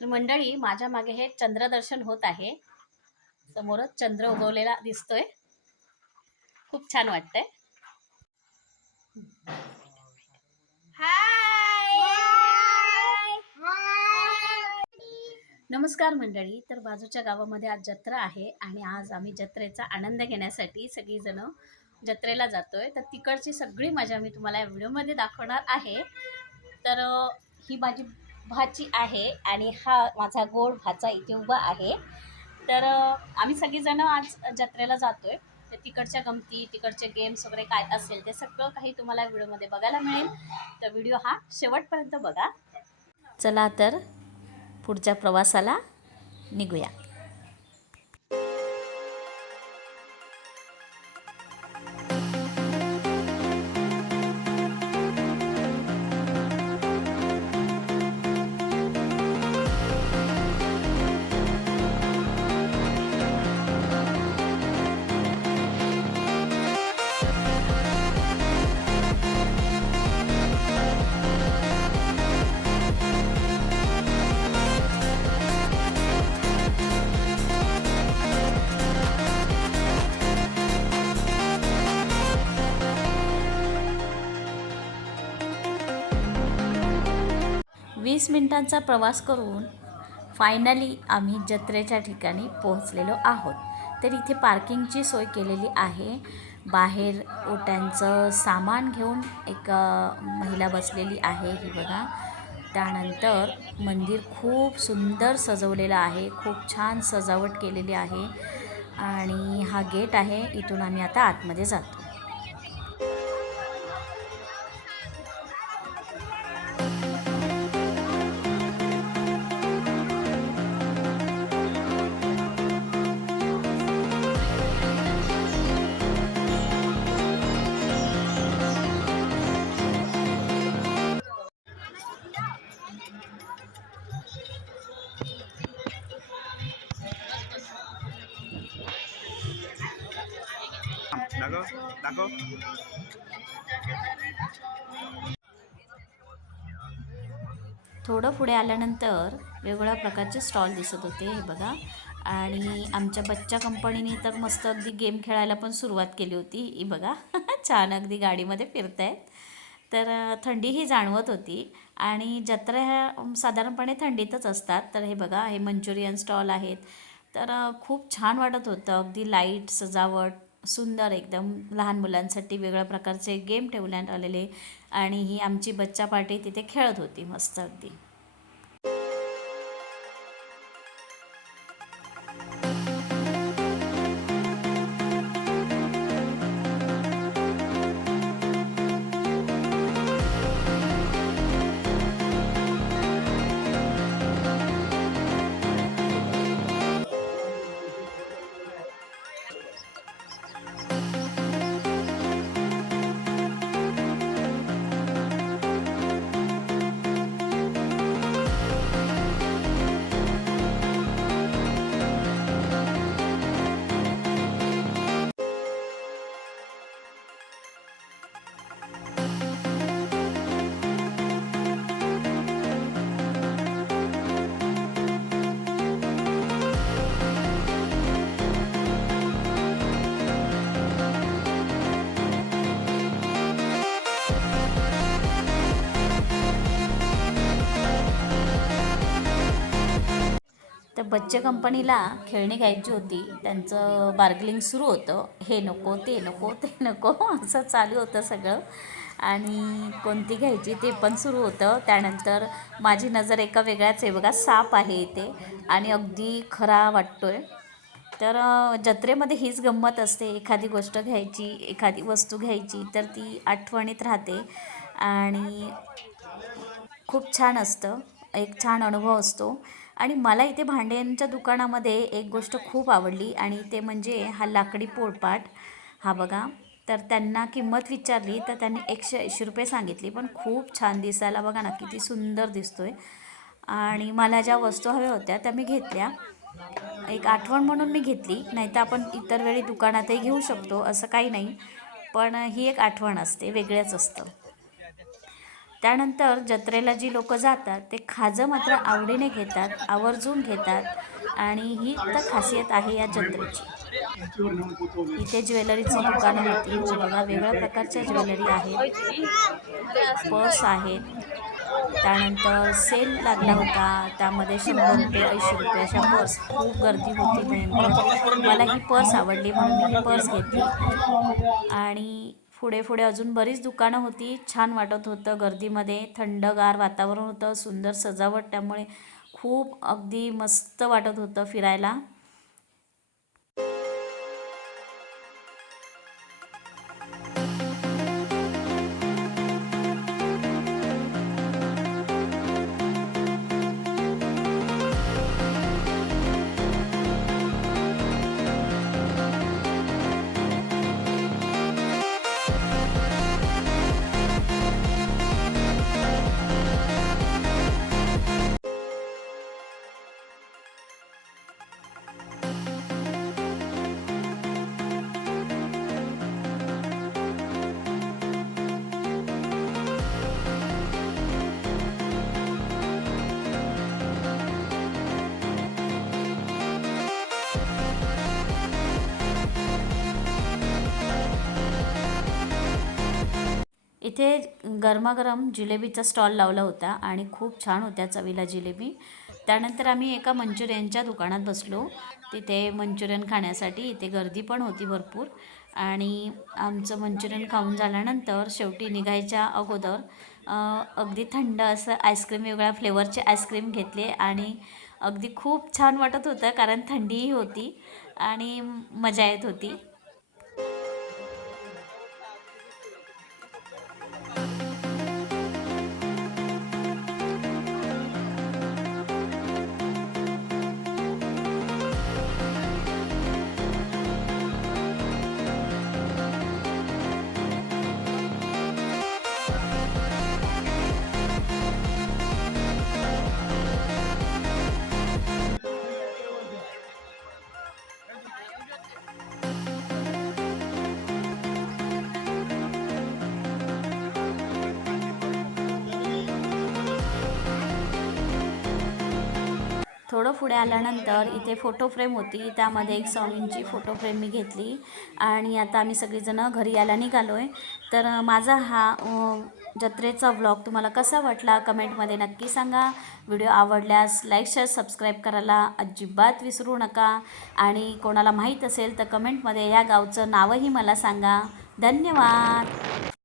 मंडळी, माझ्या मागे हे चंद्रदर्शन होत आहे. समोरच चंद्र उगवलेला दिसतोय. खूप छान वाटतंय. नमस्कार मंडळी. तर बाजूच्या गावामध्ये आज जत्रा आहे आणि आज आम्ही जत्रेचा आनंद घेण्यासाठी सगळीजण जत्रेला जातोय. तर तिकडची सगळी मजा मी तुम्हाला या व्हिडिओमध्ये दाखवणार आहे. तर ही माझी भाची आहे आणि हा माझा गोड भाचा इथे उभा आहे. तर आम्ही सगळीजण आज जत्रेला जातोय. तर तिकडच्या गमती, तिकडचे गेम्स वगैरे काय असेल ते सगळं काही तुम्हाला व्हिडिओमध्ये बघायला मिळेल. तर व्हिडिओ हा शेवटपर्यंत बघा. चला तर पुढच्या प्रवासाला निघूया. 20 मिनिटांचा प्रवास करून फायनली आम्ही जत्रेच्या ठिकाणी पोहोचलेलो आहोत. तर इथे पार्किंगची सोय केलेली आहे. बाहेर ओट्यांचं सामान घेऊन एक महिला बसलेली आहे, ही बघा. त्यानंतर मंदिर खूप सुंदर सजवलेलं आहे. खूप छान सजावट केलेली आहे आणि हा गेट आहे. इथून आम्ही आता आतमध्ये जातो. दाखव. थोडं पुढे आल्यानंतर वेगवेगळ्या प्रकारचे स्टॉल दिसत होते, हे बघा. आणि आमच्या बच्चा कंपनीने तर मस्त अगदी गेम खेळायला पण सुरुवात केली होती, ही बघा. छान अगदी गाडीमध्ये फिरतायत. तर थंडीही जाणवत होती आणि जत्रा ह्या साधारणपणे थंडीतच असतात. तर हे बघा, हे मंचुरियन स्टॉल आहेत. तर खूप छान वाटत होतं. अगदी लाईट सजावट सुंदर एकदम. लहान मुलांसाठी वेगळ्या प्रकारचे गेम ठेवण्यात आलेले आणि ही आमची बच्चा पार्टी तिथे खेळत होती मस्त अगदी. तर बच्चे कंपनीला खेळणी घ्यायची होती. त्यांचं बार्गेनिंग सुरू होतं. हे नको, ते नको, ते नको असं चालू होतं सगळं. आणि कोणती घ्यायची ते पण सुरू होतं. त्यानंतर माझी नजर एका वेगळ्याच आहे बघा, साप आहे इथे आणि अगदी खरा वाटतोय. तर जत्रेमध्ये हीच गंमत असते. एखादी गोष्ट घ्यायची, एखादी वस्तू घ्यायची तर ती आठवणीत राहते आणि खूप छान असतं. एक छान अनुभव असतो. आणि मला इथे भांड्यांच्या दुकानामध्ये एक गोष्ट खूप आवडली आणि ते म्हणजे हा लाकडी पोळपाट. हा बघा. तर त्यांना किंमत विचारली तर त्यांनी 180 रुपये सांगितली, पण खूप छान दिसायला बघा ना, किती सुंदर दिसतोय. आणि मला ज्या वस्तू हव्या होत्या त्या मी घेतल्या. एक आठवण म्हणून मी घेतली, नाही तर आपण इतर वेळी दुकानातही घेऊ शकतो, असं काही नाही. पण ही एक आठवण असते, वेगळंच असतं. त्यानंतर जत्रेला जी लोक जातात ते खाजं मात्र आवडीने घेतात, आवर्जून घेतात आणि ही तर खासियत आहे या जत्रेची. इथे ज्वेलरीची दुकानं होती. हे बघा, वेगळ्या प्रकारच्या ज्वेलरी आहेत, पर्स आहेत. त्यानंतर सेल लागला होता, त्यामध्ये 100 रुपये, 80 रुपये अशा पर्स. खूप गर्दी होती भयंकर. मला ही पर्स आवडली म्हणून मी ही पर्स घेतली. आणि पुढे पुढे अजून बरीच दुकानं होती. छान वाटत होतं गर्दीमध्ये. थंडगार वातावरण होतं, सुंदर सजावट, त्यामुळे खूप अगदी मस्त वाटत होतं फिरायला. इथे गरमागरम जिलेबीचा स्टॉल लावला होता आणि खूप छान होत्या चवीला जिलेबी. त्यानंतर आम्ही एका मंचुरियनच्या दुकानात बसलो. तिथे मंचुरियन खाण्यासाठी इथे गर्दी पण होती भरपूर. आणि आमचं मंचुरियन खाऊन झाल्यानंतर शेवटी निघायच्या अगोदर अगदी थंड असं आईस्क्रीम, वेगळ्या फ्लेवरचे आईस्क्रीम घेतले आणि अगदी खूप छान वाटत होतं, कारण थंडीही होती आणि मजा येत होती. थोडं पुढे आल्यानंतर इथे फोटो फ्रेम होती. त्यामध्ये एक स्वामींची फोटो फ्रेम मी घेतली आणि आता आम्ही सगळीजणं घरी यायला निघालो आहे. तर माझा हा जत्रेचा व्लॉग तुम्हाला कसा वाटला कमेंटमध्ये नक्की सांगा. व्हिडिओ आवडल्यास लाईक, शेअर, सबस्क्राईब करायला अजिबात विसरू नका. आणि कोणाला माहीत असेल तर कमेंटमध्ये या गावचं नावही मला सांगा. धन्यवाद.